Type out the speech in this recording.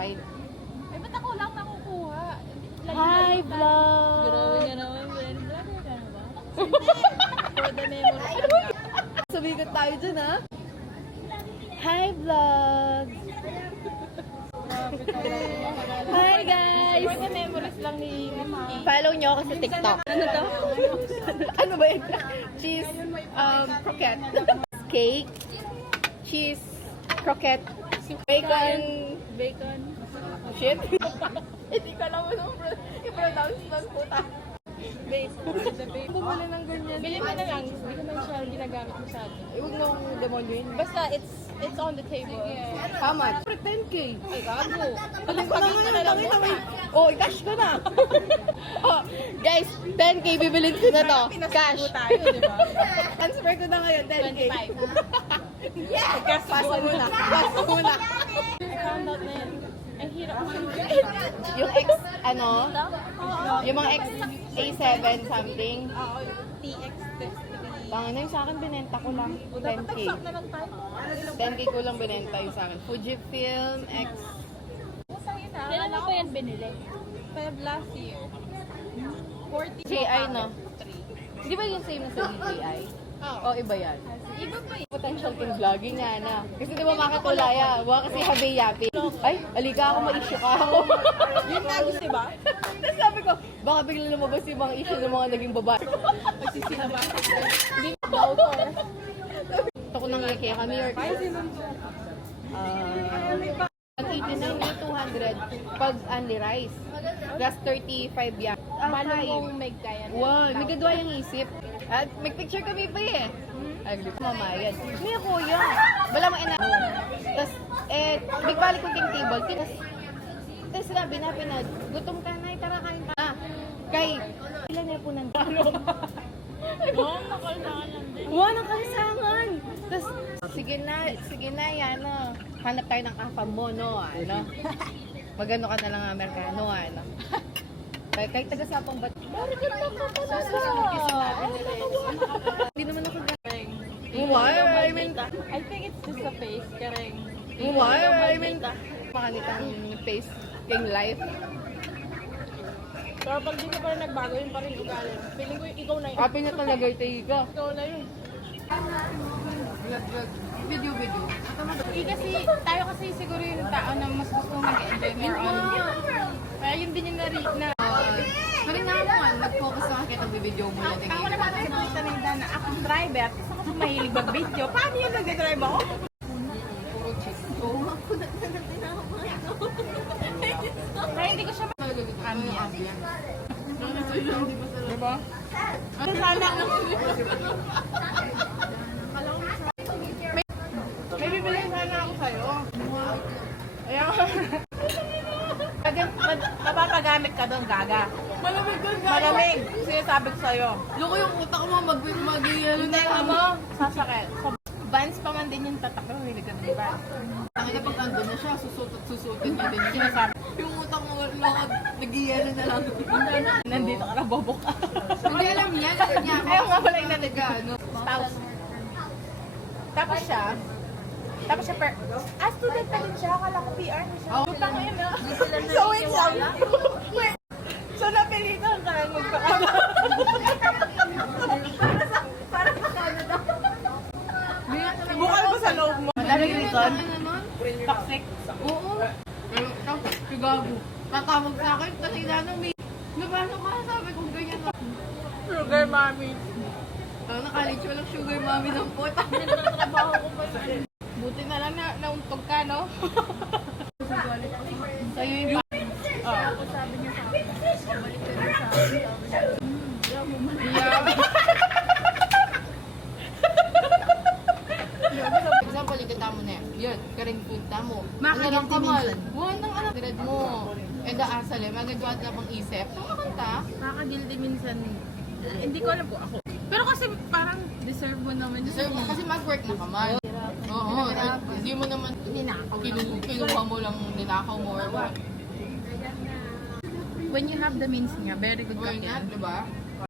5. Ay, ba't ako lang nakukuha? Hi, vlog! Grabe ka naman, Ben. Vlogger ka na ba? For the memory. Sumigat tayo dyan, ha? Hi, vlog! Hi, guys! For the memories lang ni Miss Follow nyo ako sa TikTok. Ano to? Ano ba yun? Cheese, croquette. Cake, cheese, croquette, bacon, Bacon. shit. Hindi ka naman i-pronounce ng puta. Bacon. Bumili ng ganyan. Bili mo na lang. Hindi ko man siya ginagamit masyado. Huwag mo akong demonyoin. Basta, it's on the table. How much? 10K. Ay, gago. Pag-pagin ka na lang mo. Oh, cash ko na. Oh, guys, 10K bibilin ko na to. Cash. tayo, di ba? Transfer ko na ngayon, 10K. 25. Yeah! Pasa muna. Pasa muna. Found out na yan. Ang hirap mo. Yung X, ano? Yung mga X A7 something. Oo, TX Destiny. Tanga na yung sa akin, binenta ko lang. Dapat 10K. nag-shop na lang tayo. 10K ko lang binenta yung sa akin. Fujifilm X. Kailan ako yan binili? Feb last year. 40. JI, no? Di ba yung same na sa DJI? Oo. O, iba yan. Iba pa yun. Potential king vlogging nga na. Kasi di ba makatulaya? Buka kasi habi-yapi. Ay, alika ako, ma-issue ka ako. Yun nga gusto ba? Tapos sabi ko, baka bigla lumabas yung mga issue ng mga naging babae. Magsisinabat. Hindi mo daughter. Ito ko nang kaya kami or 189 na 200 pag only rice. Plus 35 yan. Malong may kaya na. Wow, may gadwa yung isip. At may picture kami pa eh. Ay, mamayan. May kuya. Wala mo ina. Tapos, big balik ko yung table. Tapos sinabi na, gutom ka na, tara kain ka. Kay, ilan na po ng ano? Oo, nakalsangan lang din. Wow, ng kalisangan! Tapos, sige na, yan, hanap tayo ng kafam mo, no, ano? Magano ka na lang Amerikano, ano? Kahit taga-sapang ba't? Hindi naman ako galing. Why? I mean, I think it's just a face, kareng. why? I mean, makalitang face, king life. Pero pag di ka pa rin nagbago, yun pa rin ugali. Feeling ko ikaw na yun. Happy na talaga ito, Ika. Ikaw na yun. Video. Kasi tayo kasi siguro yung tao na mas gusto mag-enjoy more on. Kaya yun din yung na Sabi nga naman, nag-focus sa akin ang video mo na ako naman kasi nakita na yung na akong driver, tapos ako mahilig mag-video. Paano yun nag-drive ako? Puro cheese. Oo, ako Kaya hindi ko siya ambience. Diba? Ano sana ako? May bibili sana ako sa'yo. Ayan. Napapagamit ka doon, gaga. Malamig doon, Malamig. Sinasabi ko sa'yo. Loko yung utak mo, mag-yelo Hindi ka mo, sasakit. So, Vans pa man din yung tatak ko, hindi ka din ba? Ang ina pag andun na siya, susutin niya din yung sinasabi. Yung utak mo, loko, nag-yelo na lang. Nandito ka na, bobok ka. Hindi alam niya, kasi niya ako. Ayaw nga pala yung natin. Ano? Spouse. Tapos siya, student pa din siya, akala ko PR na siya. Puta ko yun, ah. So wait lang. Wait. So napilitan ka lang magpakala. Para sa Canada. Bukal ko sa loob mo. Malamig reason. Toxic. Oo. Pero, gago. Tatawag sa akin, kasi nanong may... Nabasa ka, sabi kong ganyan na. Sugar mommy. Parang nakalit walang sugar mommy ng puta. Nagtatrabaho ko pa yun. Buti na lang na nauntog ka, no? Sa'yo yung Tapos sabi niya sa akin, balik ka rin sa akin. example, ikita mo na yan. Karing punta mo. Makagilty Ang kamal. minsan. Buwan ng anak. Tirad mo. And the asal eh. Magagawa na pang isip. Tama kanta. Nakaka-guilty minsan. Hindi ko alam po ako. Pero kasi parang deserve mo naman. Deserve mo. Kasi mag-work na kamal. Oo. Hindi mo naman kinuha mo lang ninakaw mo or what. When you have the means nga, very good Why ka. not, diba?